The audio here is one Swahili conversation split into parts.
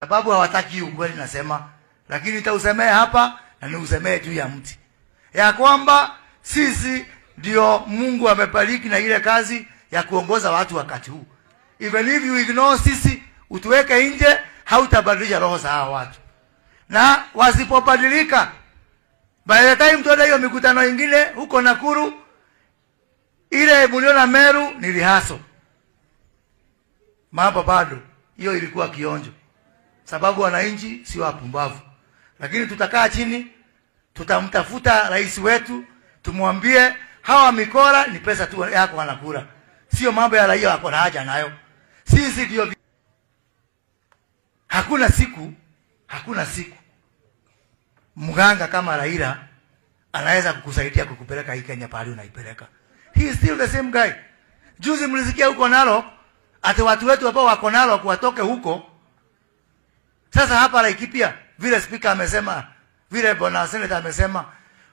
sababu hawataki ukweli nasema, lakini nitausemea hapa na niusemee juu ya mti. Ya kwamba sisi ndio Mungu amebariki na ile kazi ya kuongoza watu wakati huu. Even if you ignore sisi, utuweke nje, hautabadilisha roho za hawa watu. Na wasipobadilika, by the time tuenda hiyo mikutano ingine huko Nakuru, ile mliona Meru ni rihaso. Mambo bado, hiyo ilikuwa kionjo. Sababu wananchi si wapumbavu. Lakini tutakaa chini, tutamtafuta rais wetu, tumwambie hawa mikora ni pesa tu yako wanakula. Sio mambo ya raia wako na haja nayo. Sisi ndio hakuna siku mganga kama Raila anaweza kukusaidia kukupeleka hii Kenya pale unaipeleka. He is still the same guy. Juzi mlisikia huko Narok ati watu wetu ambao wako Narok watoke huko. Sasa hapa Laikipia vile speaker amesema, vile bwana senator amesema,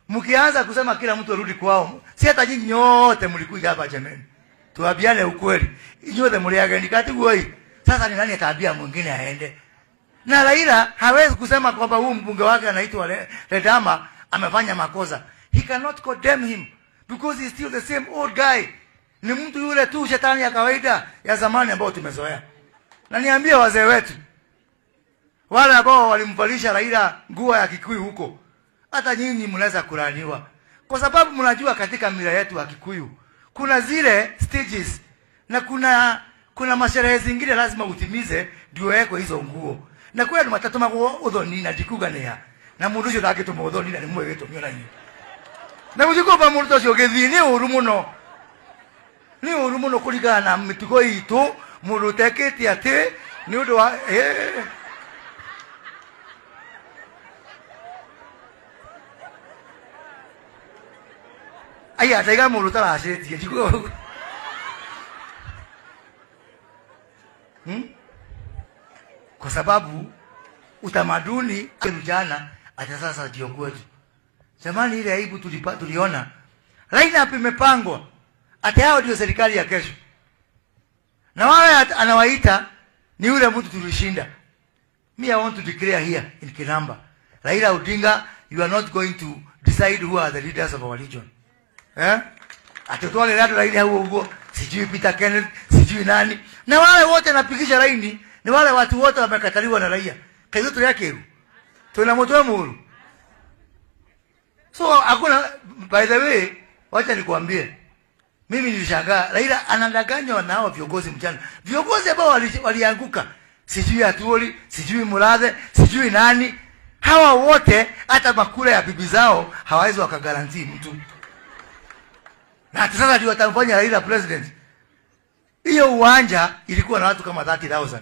mkianza kusema kila mtu arudi kwao, si hata nyinyi nyote mlikuja hapa jamani. Tuabiane ukweli. Nyote mliageni kati huoi. Sasa ni nani ataambia mwingine aende? Na Raila hawezi kusema kwamba huyu mbunge wake anaitwa Ledama amefanya makosa. He cannot condemn him because he is still the same old guy. Ni mtu yule tu shetani ya kawaida ya zamani ambao tumezoea. Na niambie wazee wetu, wale ambao walimvalisha Raila nguo ya Kikuyu huko, hata nyinyi mnaweza kulaniwa. Kwa sababu mnajua katika mila yetu ya Kikuyu kuna zile stages na kuna masherehe zingine lazima utimize ndio yako hizo nguo. Na kweli matatuma kwa udhoni na dikuganea. Na mundu cio ndagituma udhoni na nimwe gitu miona ni. Na gutikoba mundu cio githini uru muno. Ni uru muno kurigana na mitugo itu mundu tekete ati ni undu wa Aya taiga mundu taracete dikugo. Kwa sababu utamaduni vijana hata sasa ndio kwetu. Zamani ile aibu tuliona. Lineup imepangwa. Hata hao ndio serikali ya kesho. Na wale anawaita ni yule mtu tulishinda. Me I want to declare here in Kinamba. Raila Odinga, you are not going to decide who are the leaders of our region. Atotole rado Raila huo sijui Peter Kenneth, sijui nani. Na wale wote napigisha laini ni wale watu wote wamekataliwa na raia. Kazi yetu yake hiyo. Tunamotoa muru. So hakuna, by the way, wacha nikwambie. Mimi nilishangaa Raila anadanganywa na hao viongozi mchana. Viongozi ambao walianguka, sijui Atuoli, sijui Murathe, sijui nani. Hawa wote hata makula ya bibi zao hawawezi wakagarantii mtu. Na hata sasa ndio watamfanya Raila president. Hiyo uwanja ilikuwa na watu kama 30,000.